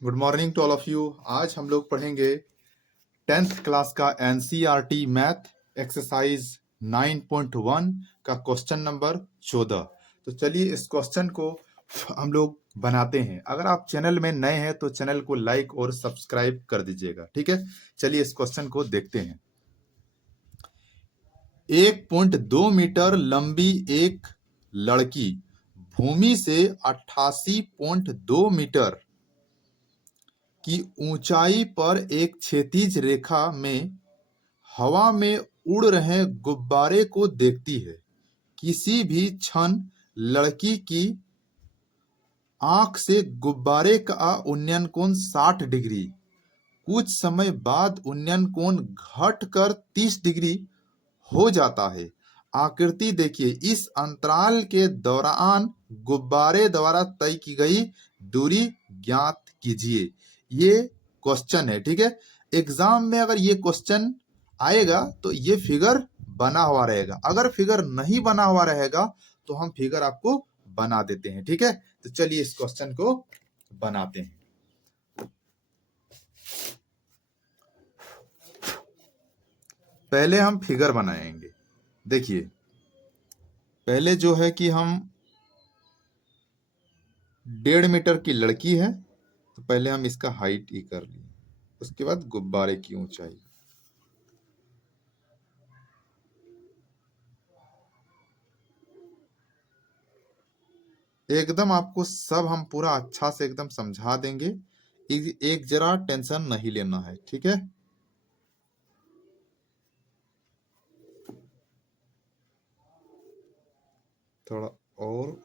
Good morning to all of you. आज हम लोग पढ़ेंगे 10th क्लास का एनसीईआरटी मैथ एक्सरसाइज 9.1 का क्वेश्चन नंबर 14। तो चलिए इस क्वेश्चन को हम लोग बनाते हैं। अगर आप चैनल में नए हैं तो चैनल को लाइक और सब्सक्राइब कर दीजिएगा, ठीक है। चलिए इस क्वेश्चन को देखते हैं। 1.2 मीटर लंबी एक लड़की भूमि से 88.2 मीटर की ऊंचाई पर एक क्षैतिज रेखा में हवा में उड़ रहे गुब्बारे को देखती है। किसी भी क्षण लड़की की आंख से गुब्बारे का उन्नयन कोण 60 डिग्री, कुछ समय बाद उन्नयन कोण घटकर 30 डिग्री हो जाता है। आकृति देखिए। इस अंतराल के दौरान गुब्बारे द्वारा तय की गई दूरी ज्ञात कीजिए। ये क्वेश्चन है, ठीक है। एग्जाम में अगर ये क्वेश्चन आएगा तो ये फिगर बना हुआ रहेगा। अगर फिगर नहीं बना हुआ रहेगा तो हम फिगर आपको बना देते हैं, ठीक है। तो चलिए इस क्वेश्चन को बनाते हैं। पहले हम फिगर बनाएंगे। देखिए, पहले जो है कि हम 1.5 मीटर की लड़की है, तो पहले हम इसका हाइट ही कर लिए, उसके बाद गुब्बारे की ऊंचाई। एकदम आपको सब हम पूरा अच्छा से एकदम समझा देंगे। एक जरा टेंशन नहीं लेना है, ठीक है। थोड़ा और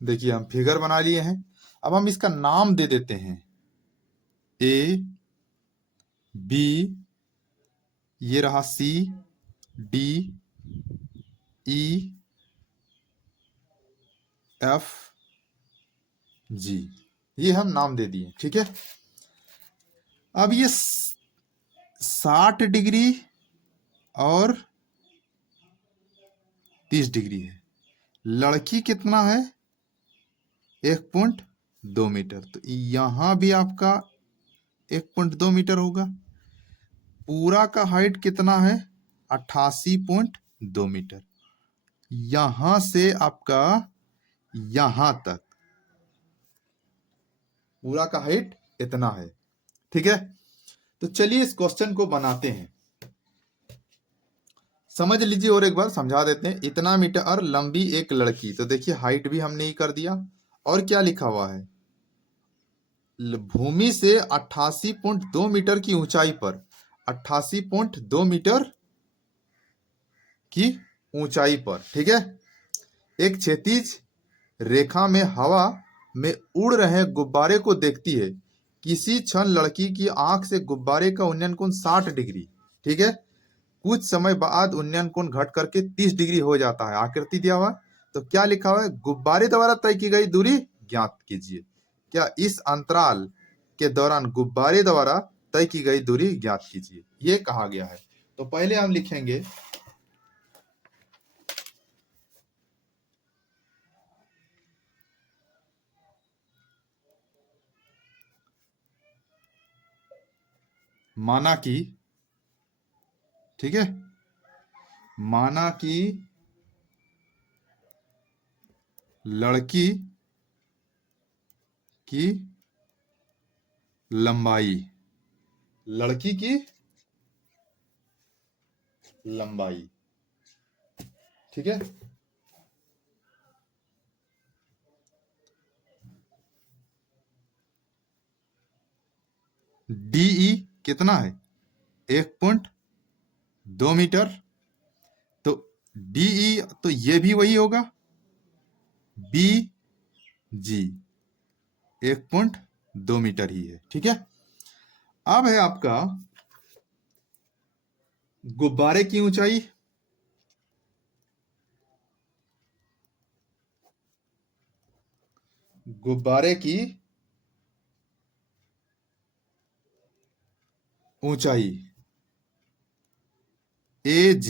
देखिए, हम फिगर बना लिए हैं। अब हम इसका नाम दे देते हैं ए बी, ये रहा C D E F G, ये हम नाम दे दिए, ठीक है। अब ये 60 डिग्री और 30 डिग्री है। लड़की कितना है? 1.2 मीटर। तो यहां भी आपका 1.2 मीटर होगा। पूरा का हाइट कितना है? 88.2 मीटर। यहां से आपका यहां तक पूरा का हाइट इतना है, ठीक है। तो चलिए इस क्वेश्चन को बनाते हैं। समझ लीजिए और एक बार समझा देते हैं। इतना मीटर लंबी एक लड़की, तो देखिए हाइट भी हमने ही कर दिया। और क्या लिखा हुआ है? भूमि से 88.2 मीटर की ऊंचाई पर, 88.2 मीटर की ऊंचाई पर, ठीक है, एक क्षैतिज रेखा में हवा में उड़ रहे गुब्बारे को देखती है। किसी क्षण लड़की की आंख से गुब्बारे का उन्नयन कोण 60 डिग्री, ठीक है, कुछ समय बाद उन्नयन कोण घट करके 30 डिग्री हो जाता है। आकृति दिया हुआ। तो क्या लिखा हुआ है? गुब्बारे द्वारा तय की गई दूरी ज्ञात कीजिए। क्या इस अंतराल के दौरान गुब्बारे द्वारा तय की गई दूरी ज्ञात कीजिए, ये कहा गया है। तो पहले हम लिखेंगे माना कि, ठीक है, माना कि लड़की की लंबाई, लड़की की लंबाई, ठीक है। डीई कितना है? 1.2 मीटर। तो डीई तो ये भी वही होगा, बी जी 1.2 मीटर ही है, ठीक है। अब है आपका गुब्बारे की ऊंचाई। गुब्बारे की ऊंचाई AG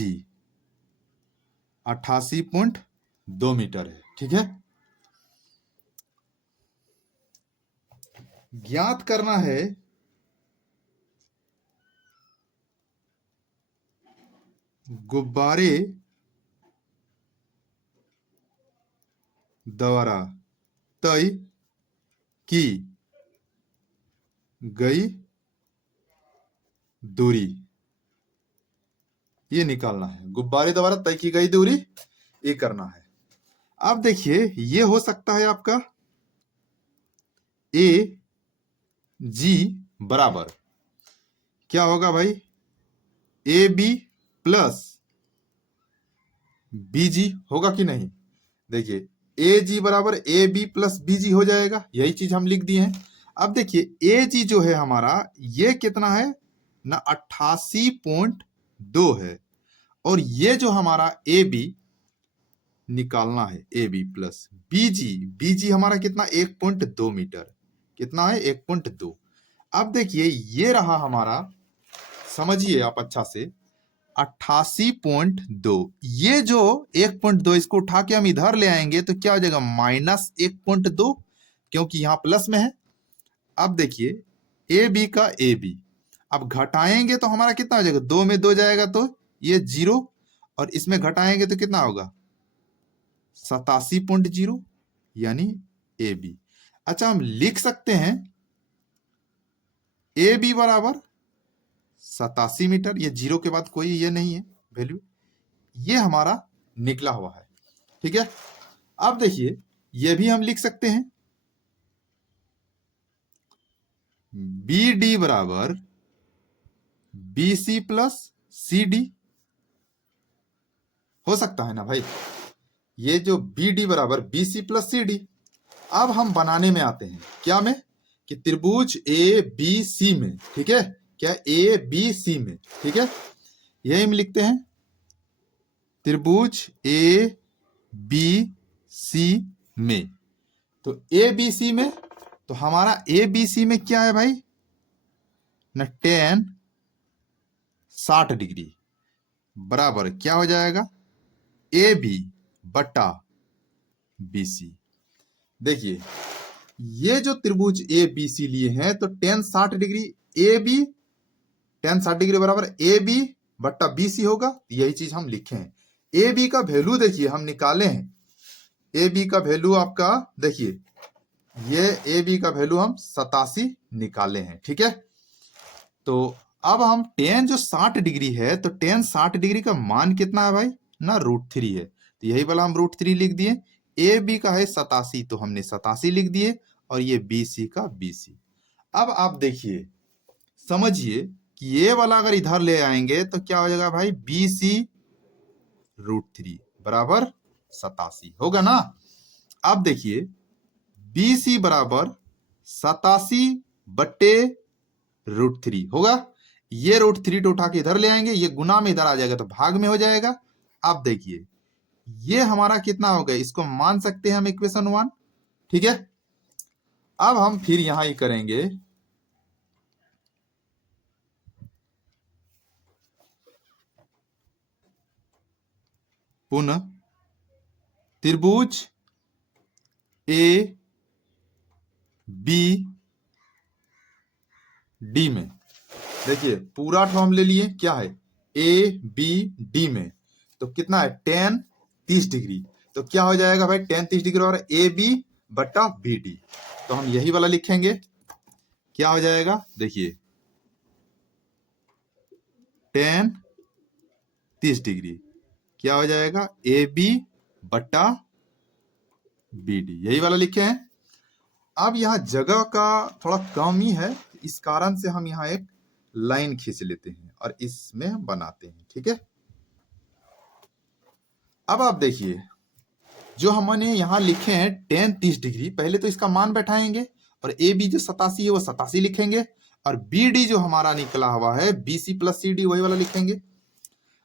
88.2 मीटर है। ठीक है, ज्ञात करना है गुब्बारे द्वारा तय की गई दूरी। ये निकालना है, गुब्बारे द्वारा तय की गई दूरी ये करना है। अब देखिए, ये हो सकता है आपका AG बराबर क्या होगा भाई, AB प्लस BG होगा कि नहीं। देखिए, AG बराबर AB प्लस BG हो जाएगा, यही चीज हम लिख दिए हैं। अब देखिए, AG जो है हमारा ये कितना है ना, 88.2 है, और ये जो हमारा AB निकालना है, AB प्लस BG हमारा कितना 1.2 मीटर, कितना है 1.2। अब देखिए, ये रहा हमारा, समझिए आप अच्छा से, 88.2, ये जो 1.2 इसको उठा के हम इधर ले आएंगे तो क्या हो जाएगा, -1.2, क्योंकि यहां प्लस में है। अब देखिए, AB का AB अब घटाएंगे तो हमारा कितना हो जाएगा, 2 में 2 जाएगा तो ये 0, और इसमें घटाएंगे तो कितना होगा 87.0, यानी AB। अच्छा, हम लिख सकते हैं AB बराबर 87 मीटर, ये 0 के बाद कोई ये नहीं है वैल्यू, ये हमारा निकला हुआ है। ठीक है, अब देखिए, ये भी हम लिख सकते हैं BD बराबर BC प्लस CD, हो सकता है ना भाई, ये जो BD बराबर BC प्लस CD। अब हम बनाने में आते हैं, क्या में, कि त्रिभुज ABC में, ठीक है, क्या ABC में, ठीक है, यही हम लिखते हैं त्रिभुज ABC में। तो ABC में, तो हमारा ABC में क्या है भाई ना, tan 60 डिग्री बराबर क्या हो जाएगा, AB बटा BC। देखिए, ये जो त्रिभुज ABC लिए हैं, तो tan 60 degree AB, tan 60 degree बराबर AB बट्टा BC होगा, यही चीज हम लिखे हैं। AB का वैल्यू देखिए हम निकाले हैं, AB का वैल्यू आपका देखिए, ये AB का वैल्यू हम 87 निकाले हैं। ठीक है, तो अब हम tan जो 60 डिग्री है, तो tan 60 डिग्री का मान कितना है भाई ना, √3 है, तो यही वाला हम √3 लिख दिए। AB का है 87, तो हमने 87 लिख दिए, और ये BC का BC। अब आप देखिए, समझिए कि ये वाला अगर इधर ले आएंगे तो क्या हो जाएगा भाई, BC √3 बराबर 87 होगा ना। अब देखिए, BC बराबर 87 बट्टे √3 होगा, ये √3 तो उठा के इधर ले आएंगे, ये गुना में इधर आ जाएगा तो भाग में हो जाएगा। अब देखिए, ये हमारा कितना हो गया, इसको मान सकते हैं हम इक्वेशन 1। ठीक है, अब हम फिर यहां ही करेंगे, पुनः त्रिभुज ABD में, देखिए पूरा ठो हम ले लिए, क्या है ABD में, तो कितना है tan 30 डिग्री, तो क्या हो जाएगा भाई, tan 30 डिग्री और AB बट्टा BD, तो हम यही वाला लिखेंगे, क्या हो जाएगा, देखिए tan 30 डिग्री क्या हो जाएगा, AB बट्टा BD, यही वाला लिखे हैं। अब यहाँ जगह का थोड़ा कम ही है, इस कारण से हम यहाँ एक लाइन खींच लेते हैं और इसमें बनाते हैं। ठीक है, अब आप देखिए, जो हमने यहाँ लिखे हैं tan 30 डिग्री, पहले तो इसका मान बैठाएंगे, और AB जो 87 है वो 87 लिखेंगे, और BD जो हमारा निकला हुआ है BC प्लस CD वही वाला लिखेंगे।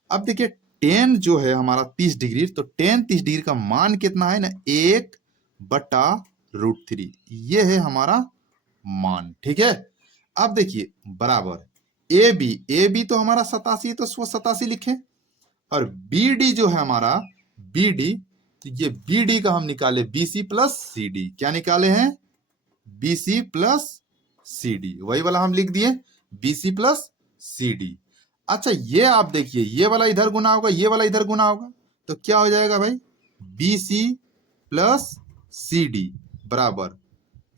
अब देखिए, tan जो है हमारा 30 डिग्री, तो tan 30 डिग्री का मान कितना है ना, 1 बटा √3। ये है हमारा मान। ठीक है, अब देखिए बराबर ए बी तो हमारा 87, तो वो 87 लिखे, और बी डी जो है हमारा बी डी, तो ये बी डी का हम निकाले BC प्लस CD। क्या निकाले हैं? BC प्लस CD, वही वाला हम लिख दिए BC प्लस CD। अच्छा ये आप देखिए, ये वाला इधर गुना होगा, ये वाला इधर गुना होगा, तो क्या हो जाएगा भाई? BC प्लस CD बराबर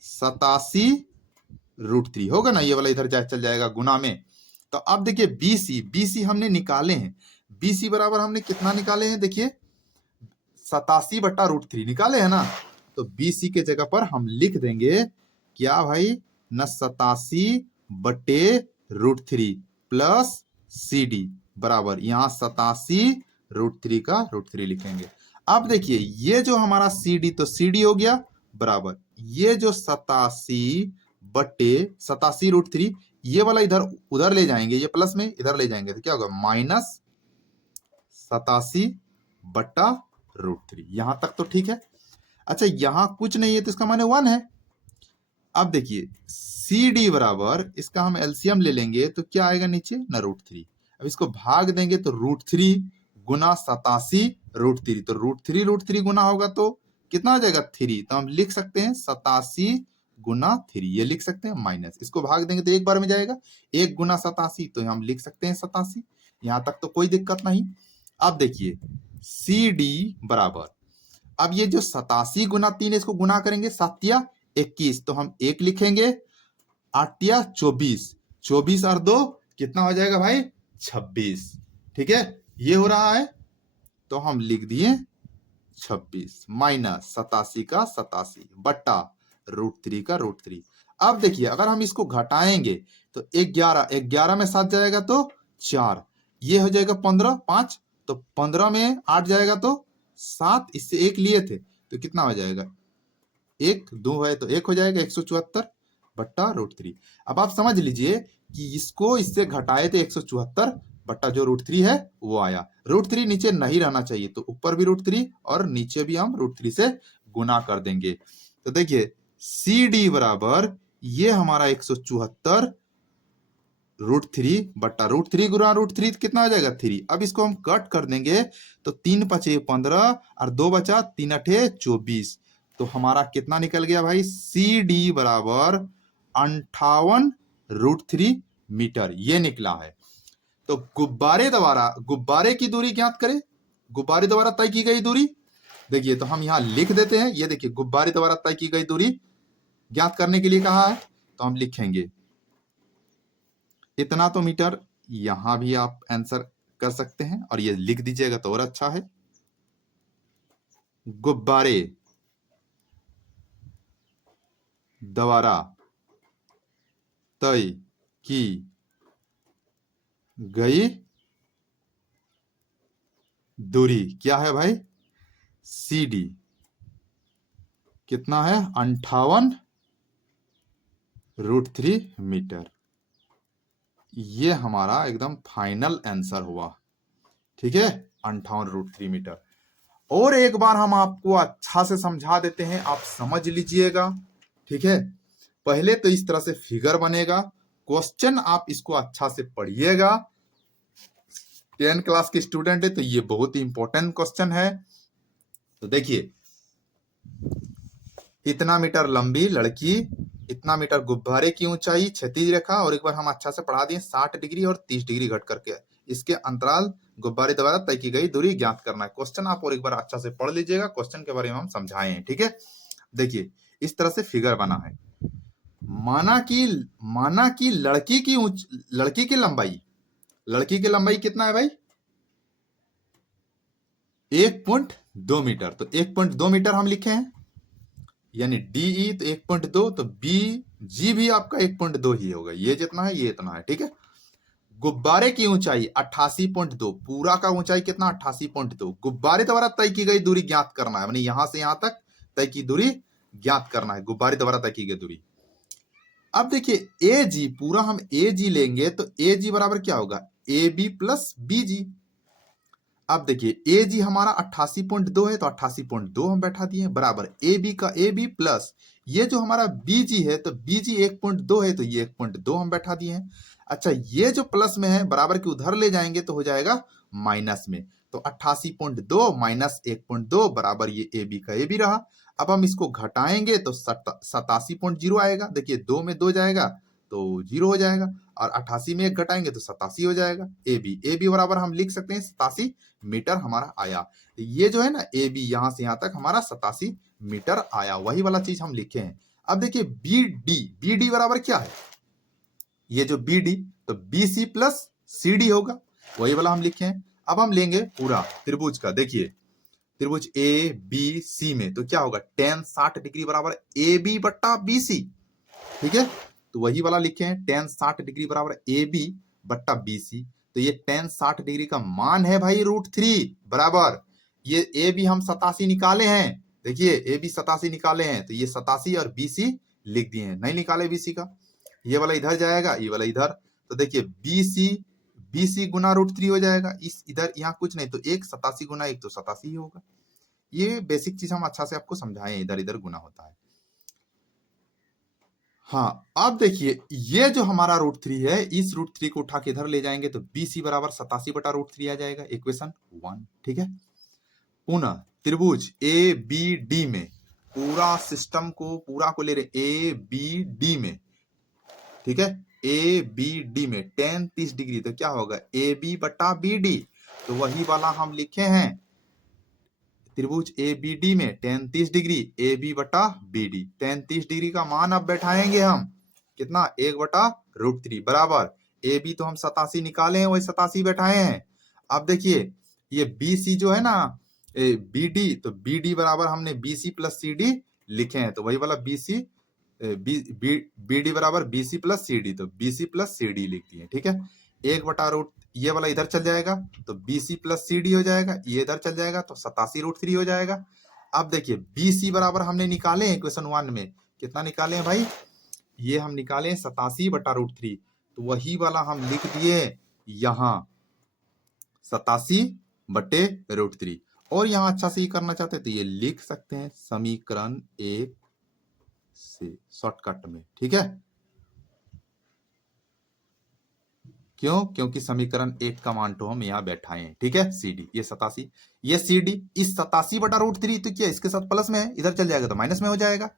87√3 होगा ना, ये वाला इधर चल जाएगा गुना में। तो अब देखिए BC हमने निकाले हैं, BC बराबर हमने कितना निकाले हैं? देखिए 87/√3 निकाले हैं ना, तो BC के जगह पर हम लिख देंगे क्या भाई? न 87/√3 प्लस CD बराबर, यहां 87√3 का √3 लिखेंगे। अब देखिए ये जो हमारा CD, तो CD हो गया बराबर, ये जो 87/87√3, ये वाला इधर उधर ले जाएंगे, ये प्लस में इधर ले जाएंगे, तो क्या होगा? -87/√3। यहां तक तो ठीक है। अच्छा यहां कुछ नहीं है, तो इसका माने 1 है। अब देखिए CD बराबर, इसका हम एलसीएम ले लेंगे, तो क्या आएगा नीचे? ना √3। अब इसको भाग देंगे, तो √3 गुना 87√3, तो √3 गुना होगा तो कितना हो जाएगा? 3। तो हम लिख सकते हैं 87 गुना 3, ये लिख सकते हैं माइनस, इसको भाग देंगे तो एक बार में जाएगा, 1 गुना 87, तो हम लिख सकते हैं 87। यहां तक तो कोई दिक्कत नहीं। अब देखिए CD बराबर, अब ये जो 87 गुना 3, इसको गुना करेंगे 7 21, तो हम 1 लिखेंगे, 8 24, 24 और 2 कितना हो जाएगा भाई? 26। ठीक है, ये हो रहा है, तो हम लिख दिए 26 माइनस 87 का 87 बट्टा √3 का √3। अब देखिए अगर हम इसको घटाएंगे तो 11 में 7 जाएगा तो 4, ये हो जाएगा 15, 5, तो 15 में 8 जाएगा तो 7, इससे 1 लिए थे, तो कितना हो जाएगा? 1 2 है तो 1 हो जाएगा, 174 बट्टा √3। अब आप समझ लीजिए कि इसको इससे घटाए थे 174 बट्टा जो √3 है वो आया। √3 नीचे नहीं रहना चाहिए, तो ऊपर भी √3 और नीचे भी हम √3 से गुना कर देंगे। तो देखिए CD बराबर, ये हमारा 174 √3 बट्टा √3 गुना √3 कितना आ जाएगा? 3। अब इसको हम कट कर देंगे, तो 3 5 15 और 2 बचा, 3 8 24, तो हमारा कितना निकल गया भाई? CD बराबर 58√3 मीटर, ये निकला है। तो गुब्बारे की दूरी ज्ञात करें, गुब्बारे द्वारा तय की गई दूरी। देखिए तो हम यहां लिख देते हैं, ये देखिए गुब्बारे द्वारा तय की गई दूरी ज्ञात करने के लिए कहा है, तो हम लिखेंगे इतना तो मीटर। यहां भी आप आंसर कर सकते हैं, और ये लिख दीजिएगा तो और अच्छा है। गुब्बारे द्वारा तय की गई दूरी क्या है भाई? CD कितना है? 58√3 मीटर। ये हमारा एकदम फाइनल आंसर हुआ। ठीक है, 58√3 मीटर। और एक बार हम आपको अच्छा से समझा देते हैं, आप समझ लीजिएगा। ठीक है, पहले तो इस तरह से फिगर बनेगा, क्वेश्चन आप इसको अच्छा से पढ़िएगा। 10 क्लास के स्टूडेंट है तो ये बहुत ही इंपॉर्टेंट क्वेश्चन है। तो देखिए इतना मीटर लंबी लड़की, इतना मीटर गुब्बारे की ऊंचाई, क्षैतिज रेखा, और एक बार हम अच्छा से पढ़ा दिए 60 डिग्री और 30 डिग्री घट करके इसके अंतराल गुब्बारे द्वारा तय की गई दूरी ज्ञात करना है। क्वेश्चन आप और एक बार अच्छा से पढ़ लीजिएगा, क्वेश्चन के बारे में हम समझाए हैं। ठीक है, देखिए इस तरह से फिगर बना है। माना कि लड़की की लंबाई कितना है भाई? 1.2 मीटर, तो 1.2 मीटर हम लिखे हैं, यानी DE तो 1.2, तो BG भी आपका 1.2 ही होगा, ये जितना है ये इतना है। ठीक है, गुब्बारे की ऊंचाई 88.2, पूरा का ऊंचाई कितना? 88.2। गुब्बारे द्वारा तय की गई दूरी ज्ञात करना है, यानी यहां से यहां तक तय की दूरी ज्ञात करना है, गुब्बारे द्वारा तय की गई दूरी। अब देखिए AG, पूरा हम AG लेंगे, तो AG बराबर क्या होगा? AB plus BG। अब देखिए ए जी हमारा 88.2 है तो 88.2 हम बैठा दिए बराबर ए बी का ए बी प्लस ये जो हमारा बी जी है तो बी जी 1.2 है तो ये 1.2 हम बैठा दिए हैं। अच्छा ये जो प्लस में है बराबर के उधर ले जाएंगे तो हो जाएगा माइनस में, तो 88.2 माइनस 1.2 बराबर ये ए बी का ए बी रहा। अब हम इसको घटाएंगे तो 87.0 आएगा। देखिए 2 में 2 जाएगा तो 0 हो जाएगा और 88 में 1 घटाएंगे तो 87 हो जाएगा। ए बी बराबर हम लिख सकते हैं 87 मीटर हमारा आया। ये जो है ना ए बी यहां से यहां तक हमारा 87 मीटर आया, वही वाला चीज हम लिखे हैं। अब देखिए बी डी बराबर क्या है, ये जो बी डी तो B C plus C D होगा, वही वाला हम लिखे हैं। अब हम लेंगे पूरा त्रिभुज का, देखिए त्रिभुज ए बी सी में तो क्या होगा tan 60 डिग्री बराबर ए बी बट्टा बी सी, ठीक है, तो वही वाला लिखे हैं tan 60 डिग्री बराबर ए बी बट्टा बी सी। तो ये tan 60 डिग्री का मान है भाई √3 बराबर ये ए बी हम 87 निकाले हैं, देखिए ए बी 87 निकाले हैं तो ये 87 और बी सी लिख दिए हैं, नहीं निकाले बी सी का, ये वाला इधर जाएगा ये वाला इधर, तो देखिए बी सी गुना √3 हो जाएगा, इस इधर यहाँ कुछ नहीं तो 87 गुना 1 तो 87 ही होगा। ये बेसिक चीज हम अच्छा से आपको समझाएं, इधर इधर गुना होता है। हाँ अब देखिए ये जो हमारा √3 है इस √3 को उठा के इधर ले जाएंगे तो बी सी बराबर 87 बटा √3 आ जाएगा, इक्वेशन 1, ठीक है। पुनः त्रिभुज ए बी डी में पूरा सिस्टम को पूरा को ले रहे ए बी डी में, ठीक है, ए बी डी में tan 30 डिग्री तो क्या होगा ए बी बटा बी डी, तो वही वाला हम लिखे हैं त्रिभुज ए बी डी में tan 30 डिग्री ए बी बटा बी डी, tan 30 डिग्री का मान अब बैठाएंगे हम कितना 1 बटा √3 बराबर ए बी तो हम 87 निकाले हैं वही 87 बैठाए हैं। अब देखिए ये बी सी जो है ना बी डी तो बी डी बराबर हमने B C plus C D लिखे हैं, तो वही वाला बी सी बी डी बराबर B C plus C D, तो B C plus C D लिख दिए, ठीक है। 1 बटा ये वाला इधर चल जाएगा तो B C plus C D हो जाएगा, ये इधर चल जाएगा तो 87 √3 हो जाएगा। अब देखिए बी सी बराबर हमने निकाले हैं इक्वेशन 1 में, कितना निकाले हैं भाई, ये हम निकाले हैं 87 बटा √3, तो वही वाला हम लिख दिए यहाँ 87 बटे √3, और यहाँ अच्छा से ही करना चाहते हैं तो ये लिख सकते हैं समीकरण 1 से शॉर्टकट में, ठीक है। क्यों, क्योंकि समीकरण 1 का मान तो हम यहाँ बैठाए हैं, ठीक है, सी डी ये 87 ये सी डी इस 87 बटा √3 तो क्या इसके साथ प्लस में है इधर चल जाएगा तो माइनस में हो जाएगा,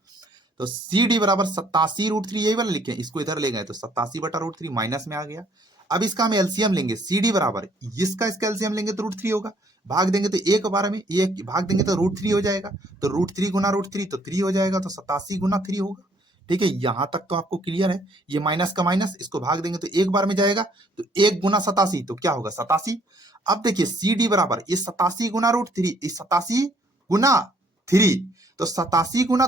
तो सी डी बराबर 87 √3 यही वाला लिखे, इसको इधर ले गए तो 87 बटा √3 माइनस में आ गया। अब इसका हम एलसीएम लेंगे, सी डी बराबर इसका एलसीएम लेंगे तो √3 होगा, भाग देंगे तो 1 बार में एक भाग देंगे तो √3 हो जाएगा, तो √3 गुना √3 तो 3 हो जाएगा, तो 87 गुना 3 होगा, ठीक है। यहां तक तो आपको क्लियर है, ये माइनस का माइनस इसको भाग देंगे तो 1 बार में जाएगा, तो 1 गुना 87 तो क्या होगा 87। अब देखिए सी डी बराबर इस 87 गुना √3 इस 87 गुना 3, तो 87 गुना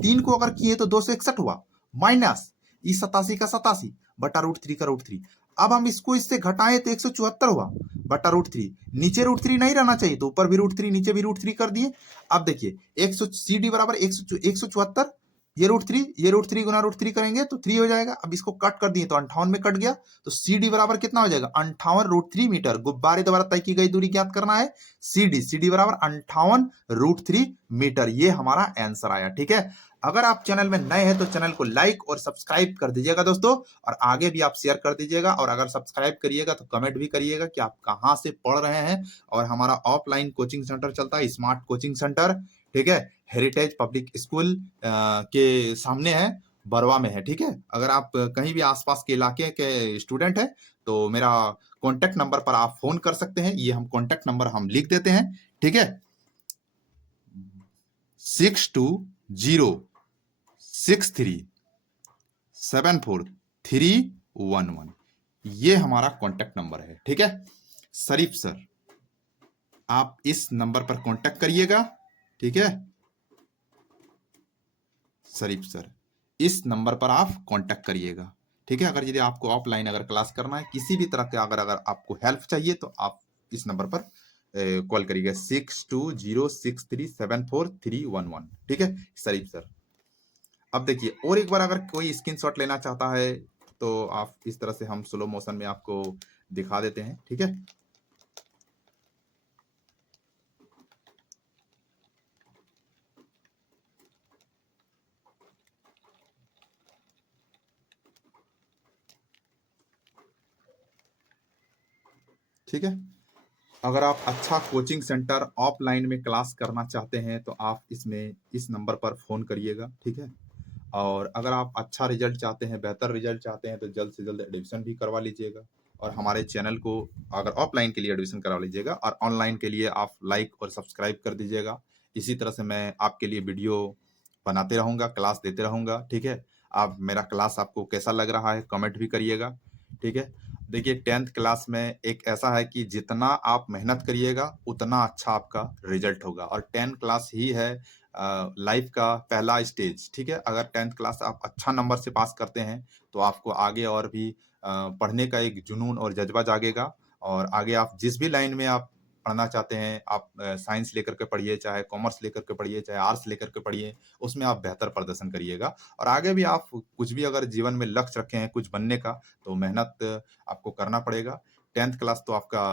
3 को अगर किए तो 261 हुआ, माइनस इस 87 का 87 बटा √3 का √3, अब हम इसको इससे घटाएं तो 174 हुआ बटा √3, नीचे √3 नहीं रहना चाहिए तो ऊपर भी √3 नीचे भी √3 कर दिए। अब देखिए 100 सी डी बराबर 174 ये √3 गुना √3 करेंगे तो 3 हो जाएगा, अब इसको कट कर दिए तो 58 में कट गया, तो सी डी बराबर कितना हो जाएगा 58 √3 मीटर, गुब्बारे द्वारा तय की गई दूरी ज्ञात करना है, सी डी बराबर 58 √3 मीटर, ये हमारा आंसर आया, ठीक है। अगर आप चैनल में नए हैं तो चैनल को लाइक और सब्सक्राइब कर दीजिएगा दोस्तों, और आगे भी आप शेयर कर दीजिएगा, और अगर सब्सक्राइब करिएगा तो कमेंट भी करिएगा कि आप कहाँ से पढ़ रहे हैं। और हमारा ऑफलाइन कोचिंग सेंटर चलता है स्मार्ट कोचिंग सेंटर, ठीक है, हेरिटेज पब्लिक स्कूल के सामने है, बरवा में है, ठीक है। अगर आप कहीं भी आसपास के इलाके के स्टूडेंट हैं तो मेरा कॉन्टेक्ट नंबर पर आप फोन कर सकते हैं, ये हम कॉन्टेक्ट नंबर हम लिख देते हैं, ठीक है, 6206374311, ये हमारा कॉन्टेक्ट नंबर है, ठीक है। शरीफ सर आप इस नंबर पर कॉन्टेक्ट करिएगा, ठीक है, शरीफ सर इस नंबर पर आप कांटेक्ट करिएगा, ठीक है। अगर यदि आपको ऑफलाइन अगर क्लास करना है किसी भी तरह के अगर आपको हेल्प चाहिए तो आप इस नंबर पर कॉल करिएगा 6206374311, ठीक है शरीफ सर। अब देखिए और एक बार अगर कोई स्क्रीनशॉट लेना चाहता है तो आप इस तरह से हम स्लो मोशन में आपको दिखा देते हैं, ठीक है। ठीक है। अगर आप अच्छा कोचिंग सेंटर ऑफलाइन में क्लास करना चाहते हैं तो आप इसमें इस नंबर पर फ़ोन करिएगा, ठीक है। और अगर आप अच्छा रिजल्ट चाहते हैं, बेहतर रिजल्ट चाहते हैं तो जल्द से जल्द एडमिशन भी करवा लीजिएगा। और हमारे चैनल को अगर ऑफलाइन के लिए एडमिशन करवा लीजिएगा और ऑनलाइन के लिए आप लाइक और सब्सक्राइब कर दीजिएगा। इसी तरह से मैं आपके लिए वीडियो बनाते रहूँगा, क्लास देते रहूँगा, ठीक है। आप मेरा क्लास आपको कैसा लग रहा है कमेंट भी करिएगा, ठीक है। देखिए 10th क्लास में एक ऐसा है कि जितना आप मेहनत करिएगा उतना अच्छा आपका रिजल्ट होगा। और 10 क्लास ही है लाइफ का पहला स्टेज, ठीक है। अगर 10th क्लास आप अच्छा नंबर से पास करते हैं तो आपको आगे और भी पढ़ने का एक जुनून और जज्बा जागेगा। और आगे आप जिस भी लाइन में आप पढ़ना चाहते हैं, आप साइंस लेकर के पढ़िए, चाहे कॉमर्स लेकर के पढ़िए, चाहे आर्ट्स लेकर के पढ़िए, उसमें आप बेहतर प्रदर्शन करिएगा। और आगे भी आप कुछ भी अगर जीवन में लक्ष्य रखे हैं कुछ बनने का, तो मेहनत आपको करना पड़ेगा। 10th क्लास तो आपका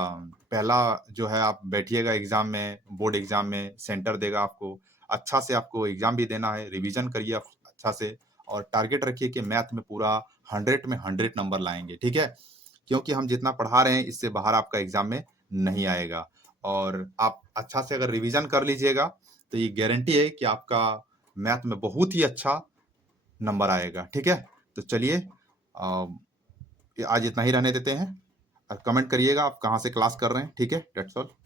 पहला जो है, आप बैठिएगा एग्जाम में, बोर्ड एग्जाम में सेंटर देगा आपको। अच्छा से आपको एग्जाम भी देना है, रिवीजन करिए आप अच्छा से, और टारगेट रखिए कि मैथ में पूरा 100 में 100 नंबर लाएंगे, ठीक है। क्योंकि हम जितना पढ़ा रहे हैं इससे बाहर आपका एग्जाम में नहीं आएगा। और आप अच्छा से अगर रिवीजन कर लीजिएगा तो ये गारंटी है कि आपका मैथ में बहुत ही अच्छा नंबर आएगा, ठीक है। तो चलिए आज इतना ही रहने देते हैं। कमेंट करिएगा आप कहाँ से क्लास कर रहे हैं, ठीक है। That's all.